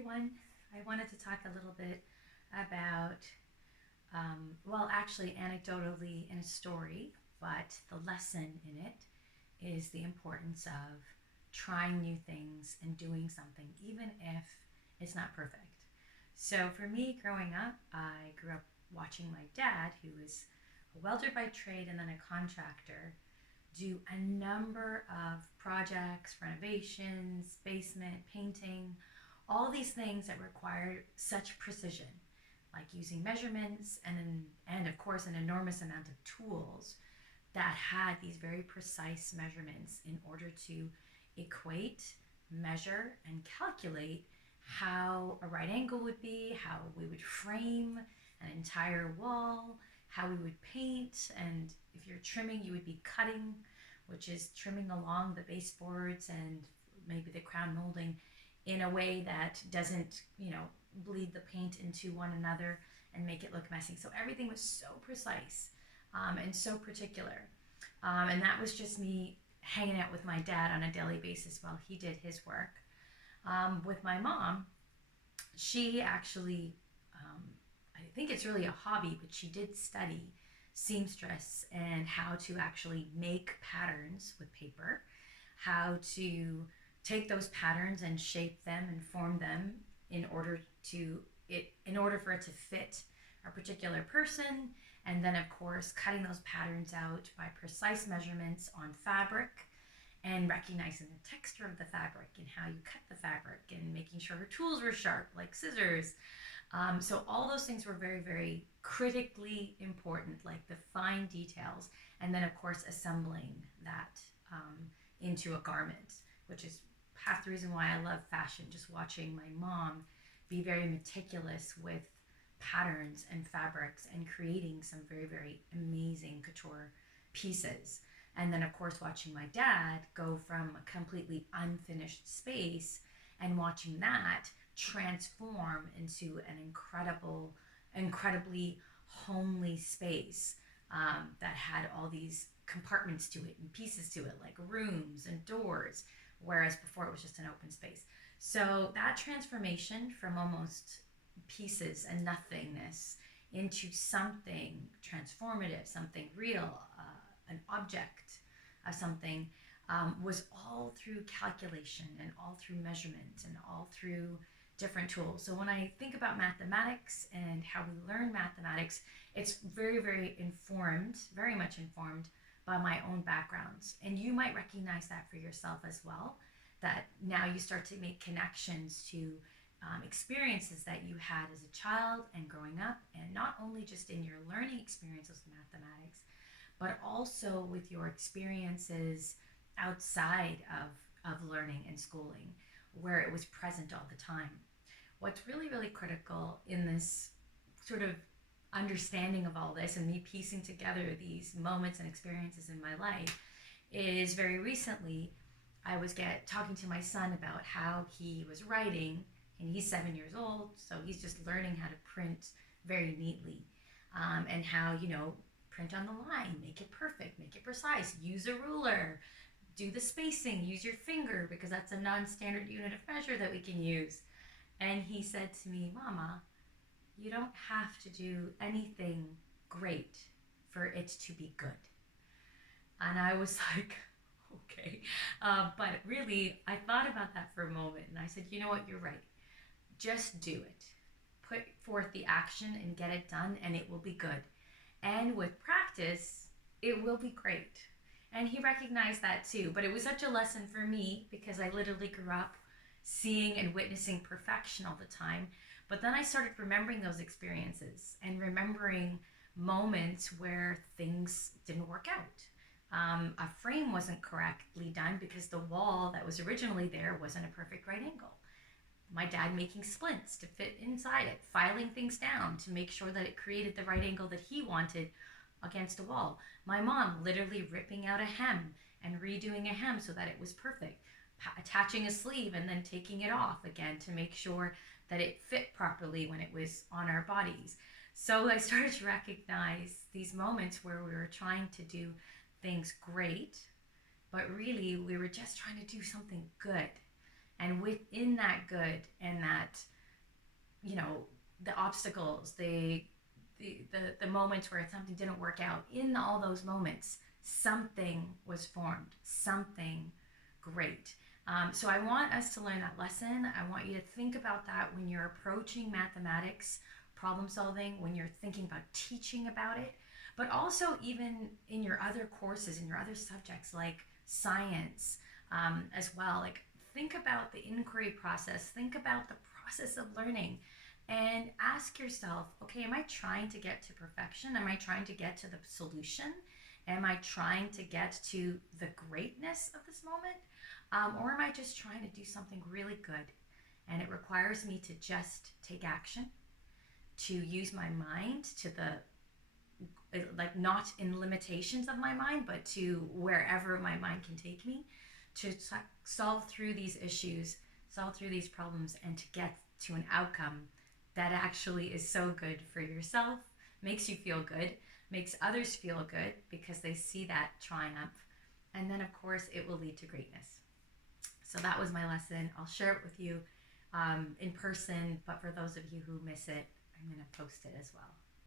everyone. I wanted to talk a little bit about, actually, anecdotally in a story, but the lesson in it is the importance of trying new things and doing something, even if it's not perfect. So, for me, growing up, I grew up watching my dad, who was a welder by trade and then a contractor, do a number of projects, renovations, basement, painting, all these things that require such precision, like using measurements and of course an enormous amount of tools that had these very precise measurements in order to equate, measure, and calculate how a right angle would be, how we would frame an entire wall, how we would paint, and if you're trimming, you would be cutting, which is trimming along the baseboards and maybe the crown molding in a way that doesn't, bleed the paint into one another and make it look messy. So everything was so precise and so particular. And that was just me hanging out with my dad on a daily basis while he did his work. With my mom, she actually, I think it's really a hobby, but she did study seamstress and how to actually make patterns with paper, how to take those patterns and shape them and form them in order in order for it to fit a particular person, and then of course cutting those patterns out by precise measurements on fabric and recognizing the texture of the fabric and how you cut the fabric and making sure her tools were sharp like scissors. So all those things were very, very critically important, like the fine details, and then of course assembling that into a garment, which is half the reason why I love fashion. Just watching my mom be very meticulous with patterns and fabrics and creating some very, very amazing couture pieces. And then, of course, watching my dad go from a completely unfinished space and watching that transform into an incredibly homely space that had all these compartments to it and pieces to it, like rooms and doors, whereas before it was just an open space. So that transformation from almost pieces and nothingness into something transformative, something real, an object of something, was all through calculation and all through measurement and all through different tools. So when I think about mathematics and how we learn mathematics, it's very, very informed, very much informed by my own backgrounds. And you might recognize that for yourself as well, that now you start to make connections to experiences that you had as a child and growing up, and not only just in your learning experiences with mathematics, but also with your experiences outside of learning and schooling, where it was present all the time. What's really, really critical in this sort of understanding of all this and me piecing together these moments and experiences in my life is very recently I was talking to my son about how he was writing, and he's 7 years old, so he's just learning how to print very neatly, and how print on the line, make it perfect, make it precise, use a ruler, do the spacing, use your finger because that's a non-standard unit of measure that we can use. And he said to me, "Mama, you don't have to do anything great for it to be good." And I was like, okay. But really, I thought about that for a moment and I said, you know what, you're right. Just do it. Put forth the action and get it done, and it will be good. And with practice, it will be great. And he recognized that too. But it was such a lesson for me because I literally grew up seeing and witnessing perfection all the time. But then I started remembering those experiences and remembering moments where things didn't work out. A frame wasn't correctly done because the wall that was originally there wasn't a perfect right angle. My dad making splints to fit inside it, filing things down to make sure that it created the right angle that he wanted against a wall. My mom literally ripping out a hem and redoing a hem so that it was perfect, attaching a sleeve and then taking it off again to make sure that it fit properly when it was on our bodies. So I started to recognize these moments where we were trying to do things great, but really we were just trying to do something good. And within that good and that, you know, the obstacles, the moments where something didn't work out, in all those moments, something was formed, something great. So I want us to learn that lesson. I want you to think about that when you're approaching mathematics, problem solving, when you're thinking about teaching about it, but also even in your other courses, in your other subjects like science as well. Like, think about the inquiry process, think about the process of learning, and ask yourself, okay, am I trying to get to perfection? Am I trying to get to the solution? Am I trying to get to the greatness of this moment? Or am I just trying to do something really good? And it requires me to just take action, to use my mind to the, like, not in limitations of my mind, but to wherever my mind can take me, to solve through these issues, solve through these problems, and to get to an outcome that actually is so good for yourself, makes you feel good, makes others feel good because they see that triumph. And then, of course, it will lead to greatness. So that was my lesson. I'll share it with you in person, but for those of you who miss it, I'm going to post it as well.